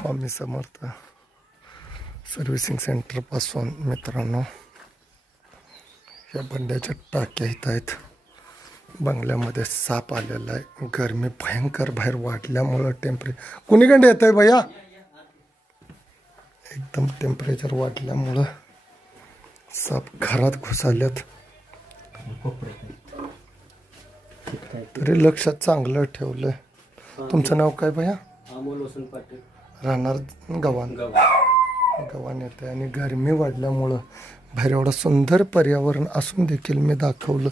Swami Samarth servicing सेंटरपासून मित्रांनो या बंड्याच्या टाक्या इथं आहेत. बंगल्यामध्ये साप आलेला आहे. गरमी भयंकर बाहेर वाढल्यामुळं टेम्परे कुणीकडे येत आहे भैया? एकदम टेम्परेचर वाढल्यामुळं साप घरात घुसाल्यात तरी लक्षात चांगलं ठेवलंय. तुमचं नाव काय भैया? अमोल वसंत पाटील. राहणार गव्हाण. गाव गव्हाण येते आणि गरमी वाढल्यामुळं बाहेर एवढं सुंदर पर्यावरण असून देखील मी दाखवलं.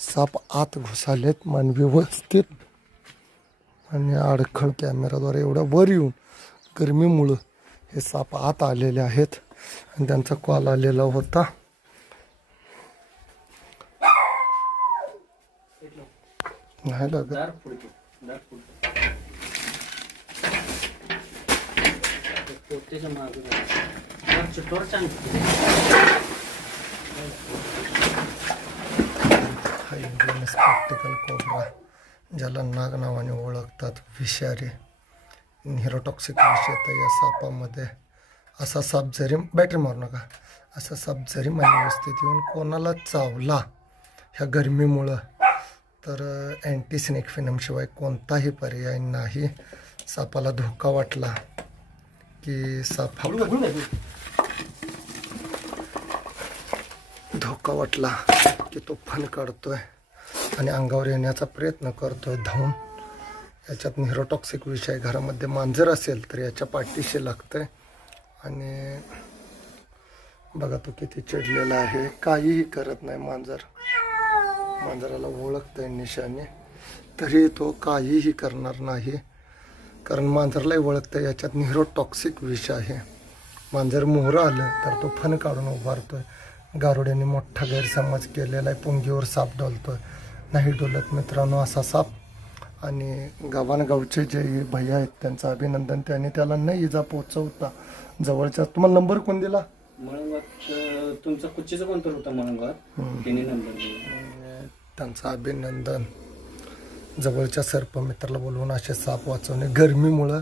साप आत घुसालेत मानवी वस्तीत. आणि अडखळ कॅमेराद्वारे एवढं वर येऊन गरमीमुळं हे साप आत आलेले आहेत. आणि त्यांचा कॉल आलेला होता. नाही लागत. दार मागे स्पेक्टिकल कोबरा ज्याला नाग नावाने ओळखतात. विषारी निरोटॉक्सिक विष या सापामध्ये असा साप जरी बॅटरी मारू नका. असा साप जरी माझ्या व्यवस्थित येऊन कोणाला चावला ह्या गरमीमुळं तर अँटी स्नेक फिनमशिवाय कोणताही पर्याय नाही. सापाला धोका वाटला. की साप धोका वाटला की तो फन काढतोय आणि अंगावर येण्याचा प्रयत्न करतोय धावून. याच्यात निरोटॉक्सिक विषय घरामध्ये मांजर असेल तर याच्या पाठीशी लागतंय. आणि बघा तो किती चिडलेला आहे. काहीही करत नाही मांजर. मांजराला ओळखतंय निशाने तरी तो काहीही करणार नाही. कारण मांजरलाही ओळखतंय याच्यात निरोटॉक्सिक विष आहे. मांजर मोहरं आलं तर तो फन काढून उभारतोय. गारुड्याने मोठा गैरसमज केलेला आहे पुंगीवर साप डोलतोय. नाही डोलत मित्रांनो असा साप. आणि गावानगावचे जे भैया आहेत त्यांचं अभिनंदन. त्यांनी त्याला न इजा पोचवता जवळच्या तुम्हाला नंबर कोण दिला? तुमचा कुच्चीचा कोणता होता त्यांनी नंबर दिला. त्यांचं अभिनंदन. जवळच्या सर्पमित्राला बोलवून असे साप वाचवणे. गरमीमुळं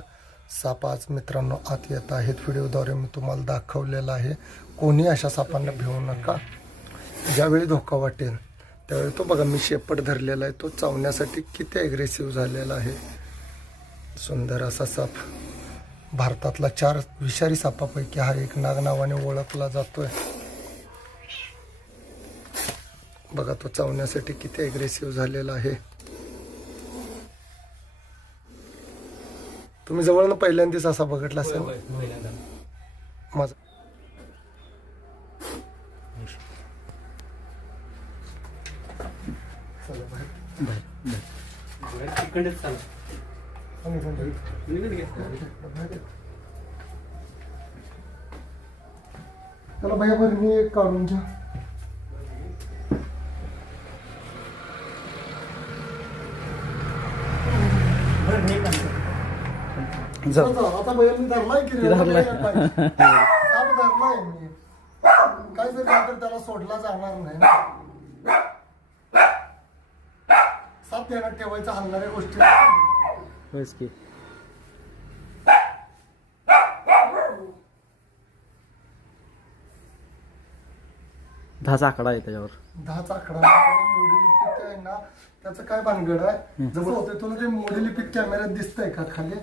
साप आज मित्रांनो आत येत आहेत. व्हिडिओद्वारे मी तुम्हाला दाखवलेला आहे. कोणी अशा सापांना भिवू नका. ज्यावेळी धोका वाटेल त्यावेळी तो बघा मी शेपट धरलेला आहे. तो चावण्यासाठी किती ॲग्रेसिव्ह झालेला आहे. सुंदर असा साप. भारतातला चार विषारी सापापैकी हा एक नाग नावाने ओळखला जातोय. बघा तो चावण्यासाठी किती ॲग्रेसिव्ह झालेला आहे. तुम्ही जवळ पहिल्यांदाच असा बघितला असेल. माझा. चला भैया बरं मी एक काढून घ्या. आता भैया मी धरलाय की रे? धरलाय. साप धरलाय मी. काय जर झालं तर त्याला सोडला जाणार नाही ना. साप ध्यानात ठेवायचा हलणाऱ्या गोष्टी. होयच की. दहाचा आकडा आहे त्याच्यावर. दहाचा आकडा मोडी लिपिक आहे ना त्याचं काय भानगड आहे? जवळ होते तुला ते मोडी लिपिक कॅमेऱ्यात दिसतंय का खाली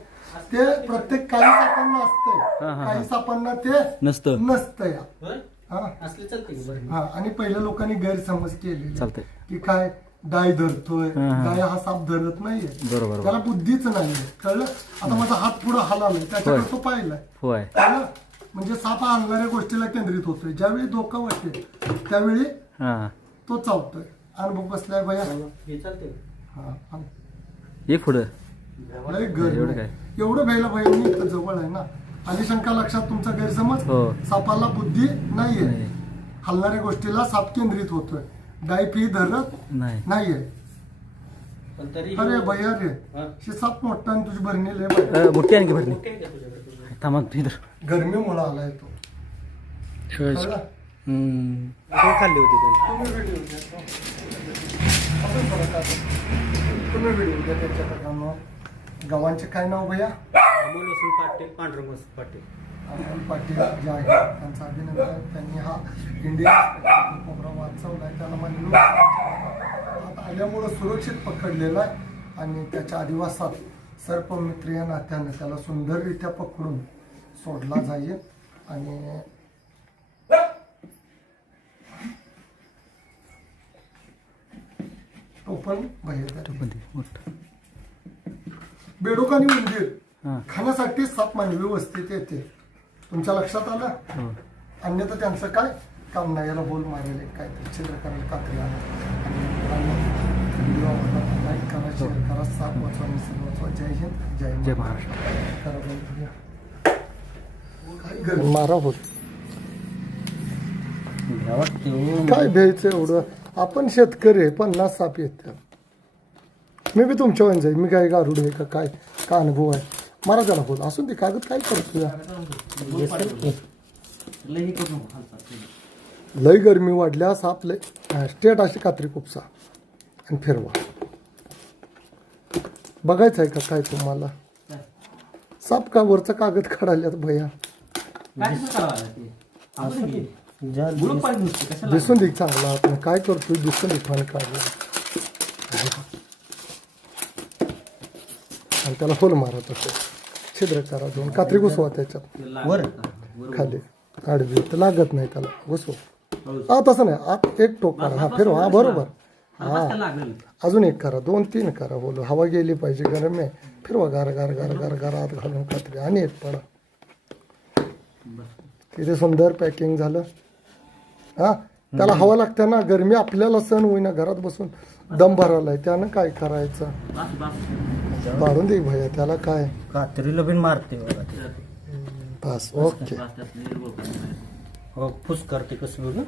ते प्रत्येक काही सापांना असतंय हा, हा, काही सापांना ते नसतं. नसतंय. हा. असले चालते की बरं. हा आणि पहिल्या लोकांनी गैरसमज चालतंय. की काय डाय धरतोय हा, हा. डाय हा साप धरत नाहीये. बरोबर बरोबर. त्याला बुद्धीच नाहीये. कळलं? आता माझा हात पुढे हलालाय त्याच्याकडे तो पाहिलाय. होय. कळलं? म्हणजे साप हा हलणाऱ्या गोष्टीला केंद्रित होतोय. ज्यावेळी धोका वाटेल त्यावेळी हा. तो चावतोय. अनुभव बसलाय भैया? हे चालते हा आणि ये पुढं. लय एवढं आहे. काय? एवढं भ्यायला भैया मी इथं जवळ आहे ना. आली शंका लक्षात तुमचा गैरसमज? हो. सापाला बुद्धी नाहीये. नाही. हलणाऱ्या गोष्टीला साप केंद्रित होतोय. गाय पी धरत नाही. नाहीये. पण तरी अरे भैया रे. हा. हे साप मोठा आणि तुझी भरणी लय बाई. अ, मोठी आणखी भरणी? थांबा इधर गरमीमुळे आलाय तो. कळलं? खाल्ली होती त्यांनी. तुम्ही व्हिडिओ घ्या. असं करा का? तुम्ही व्हिडिओ घ्या त्याच्या प्रकारानं. गावांचे काय नाव भैया? अमोल वसंत पाटील पांडुरंग वसंत पाटील. अमोल पाटील जे आहेत त्यांचं अभिनंदन. त्यांनी हा इंडिया कोबरा वाचवला आहे त्याला आता आल्यामुळं सुरक्षित पकडलेला आहे. आणि त्याच्या आदिवासात सर्पमित्र या नात्यानं त्याला सुंदररित्या पकडून सोडला जाईल आणि तो पण बेडूक आणि उंदीर खाण्यासाठी सात मानवी व्यवस्थित येते. तुमच्या लक्षात आलं? अन्यथा त्यांचं काय काम नाही? याला बोल मारायला काय करायला कात्री आणा. आणि मुलांना व्हिडिओ आवडला लाईक करा शेअर करा साप वाचवा निसर्ग वाचवा. जय हिंद जय जय महाराष्ट्र. मारा होत काय भ्यायचं एवढं? आपण शेतकरी आहे पन्नास साप येत मी बी तुमच्या वय जाईल मी काय गारुड आहे का काय? काय अनुभव आहे? मारा त्याला बोल. असून ते कागद काय करतो या लई करू नको हालचाल. लय गरमी वाढल्यास आपले स्टेट अशी कात्री कुपसा. आणि फिरवा. बघायचं आहे का काय तुम्हाला? साप का वरचा कागद काढायला भैया. काय कसं करावं लागलं ते? आपण घे. बुडूक पाणी नुसतं, कशाला? दिसून दे चांगला. आपण काय करतोय दिसून दे फान काढला आणि त्याला होल मारत असतो. छिद्र करा दोन. कात्री घुसवा त्याच्यात. ते? बरोबर. खाली. आडवी. तर लागत नाही त्याला. घुसवा. हा तसं नाही. आत एक टोक करा. हा फिरवा. हा बरोबर. हा, लागलं. अजून एक करा दोन तीन करा बोलू. हवा गेली पाहिजे गरम आहे. फिरवा गार गार गार गार गार आत घालून कात्री आणि एक पडा. किती सुंदर पॅकिंग झालं. हा? त्याला हवा लागते ना गरमी आपल्याला सण होईना घरात बसून दम भरायला त्यानं काय करायचं. पाडून दे भैया त्याला काय? कात्रीला बिन मारते बघा ते. बस ओके. हो फुस करते कसं बघ?